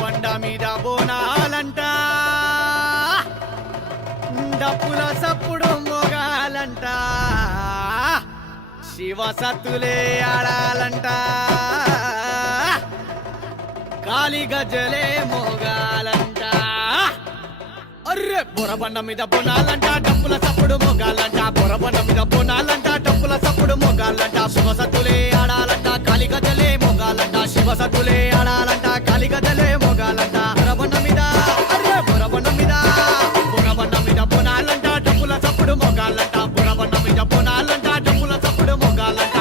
బండ మీద బోనాలంట, డప్పుల సప్పుడు మోగాలంట, శివ సత్తులే ఆడాలంట, కాలి గజ్జలే మోగాలంట. అర్రే బొరబండ మీద బోనాలంట, డప్పుల సప్పుడు మోగాలంట, బొరబండ మీద బోనాలంట, డప్పుల సప్పుడు మోగాలంట, శివ సత్తులే ఆడాలంట, కాలి గజ్జలే మోగాలంట, శివ సత్తులే ఆడాలంట, కాలి గజ్జలే మోగాలంట. బొరబండ మీద అర్రే బొరబండ మీద బొరబండ మీద బోనాలంట, డప్పుల సప్పుడు మోగాలంట, బొరబండ మీద బోనాలంట, డప్పుల సప్పుడు మోగాలంట.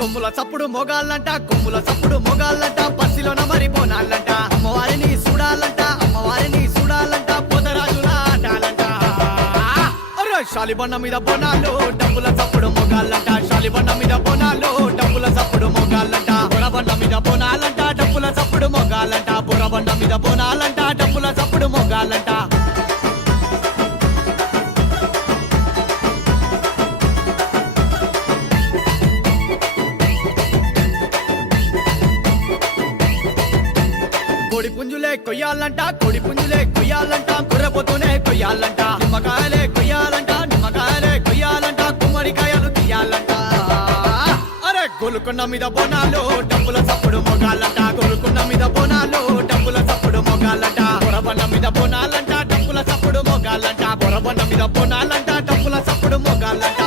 కొమ్ముల చప్పుడు మొగాళ్ళంట, కొమ్ముల చప్పుడు మొగాళ్ళంట, బస్సులోన మరి బోనాలంట, అమ్మవారిని చూడాలంట, అమ్మవారిని చూడాలంట, పోతరాజుల ఆటాలంట. శాలిబండ మీద బోనాలు, డబ్బుల చప్పుడు మొగాళ్ళంట, శాలిబండ మీద బోనాలు, డబ్బుల చప్పుడు మొగాళ్ళంట, బొరబండ మీద బోనాలంట, డబ్బుల చప్పుడు మొగాళ్ళంట, బొరబండ మీద బోనాలంట, డబ్బుల చప్పుడు మొగాళ్ళంట. కోడి పుంజులే కొయ్యాలంట, కోడి పుంజులే కొయ్యాలంట, కుర్రపోతూనే కొయ్యాలంట, నిమ్మకాయలే కొయ్యాలంట, నిమ్మకాయలే కొయ్యాలంట, కుమ్మడికాయలు తీయాలంట. అరే గోలుకొండ మీద బోనాలు, డబ్బుల చప్పుడు మొగాలంట, గోలుకొండ మీద బోనాలు, డబ్బుల చప్పుడు మొగాలంట, బొరబండ మీద బోనాలంట, డబ్బుల చప్పుడు మొగాలంట, బొరబండ మీద బోనాలంట, డబ్బుల చప్పుడు మొగాలంట.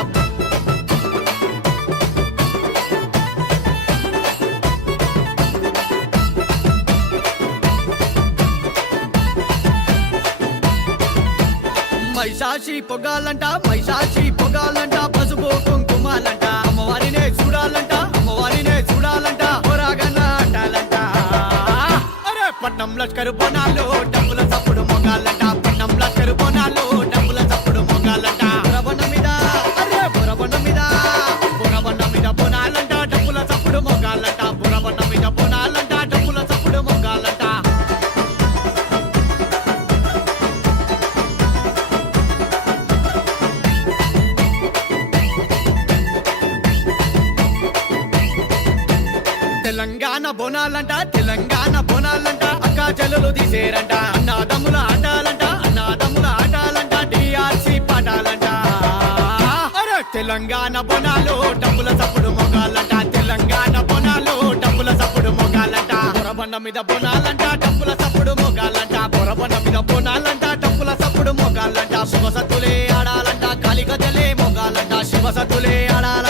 మైసాచి పొగాలంట, మైసాచి పొగాలంట, పసుపు కుంకుమాలంట, అమ్మవారినే చూడాలంట, అమ్మవారినే చూడాలంట, పొరాగన అంటాలంట. అరే పట్నం లష్కరు బోనాలు, డబ్బుల చప్పుడు మొగాలంట, పట్నం లష్కరు బోనాలు, డబ్బుల చప్పుడు మొగాలంట. బొరబండ మీద అరే బొరబండ మీద బొరబండ మీద బోనాలంట, డబ్బుల చప్పుడు మొగాలంట, బొరబండ మీద బోనాలంట, డబ్బుల చప్పుడు మొగాలంట. తెలంగాణ బోనాలంట, తెలంగాణ బోనాలంట, అక్క చెల్లెలు తీసేరంట, అన్నదా తెలంగాణ బోనాలు డప్పుల సప్పుడు మొగాలంట తెలంగాణ బోనాలు డప్పుల సప్పుడు మొగాలంట బొరబండ మీద బోనాలంట డప్పుల సప్పుడు మొగాలంట బొరబండ మీద బోనాలంట డప్పుల సప్పుడు మొగాలంట శివసత్తులే ఆడాలంట కాళీ గజ్జలే మొగాలంట శివసత్తులే ఆడాలంట